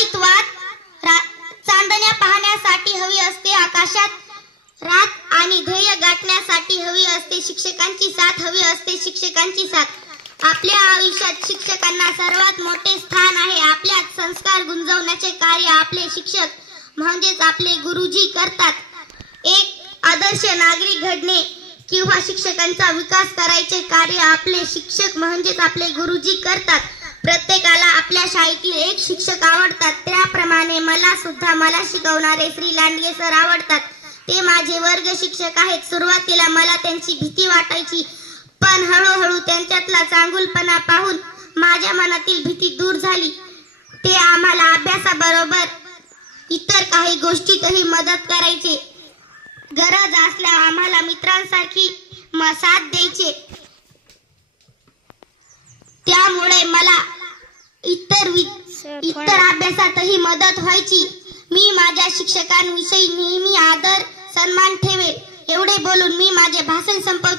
अस्तित्वात चांदण्या पाहण्यासाठी हवी असते आकाशात रात आणि ध्येय गाठण्यासाठी हवी असते शिक्षकांची साथ हवी असते शिक्षकांची साथ. आपल्या आयुष्यात शिक्षकांना सर्वात मोठे स्थान आहे आपल्यात संस्कार गुंजवण्याचे कार्य आपले शिक्षक म्हणजेच आपले गुरुजी करतात. एक आदर्श नागरिक घडणे किंवा शिक्षकांचा विकास करायचे कार्य आपले शिक्षक म्हणजेच आपले गुरुजी करतात. प्रत्येकाला आपल्या शाळेतील एक शिक्षक आवडतात. त्याप्रमाणे मला सुद्धा मला शिकवणारे श्री लांडगे सर आवडतात. ते माझे वर्ग शिक्षक आहेत. सुरुवातीला मला त्यांची भीती वाटायची पण हळूहळू त्यांच्यातला चांगुलपणा पाहून माझ्या मनातील भीती दूर झाली. ते आम्हाला अभ्यासाबरोबर इतर काही गोष्टीतही मदत करायचे. गरज असल्या आम्हाला मित्रांसारखी म- साथ द्यायचे. त्यामुळे मला इतर इतर अभ्यासातही मदत व्हायची. मी माझ्या शिक्षकांविषयी नेहमी आदर सन्मान ठेवेल. एवढे बोलून मी माझे भाषण संपवतो.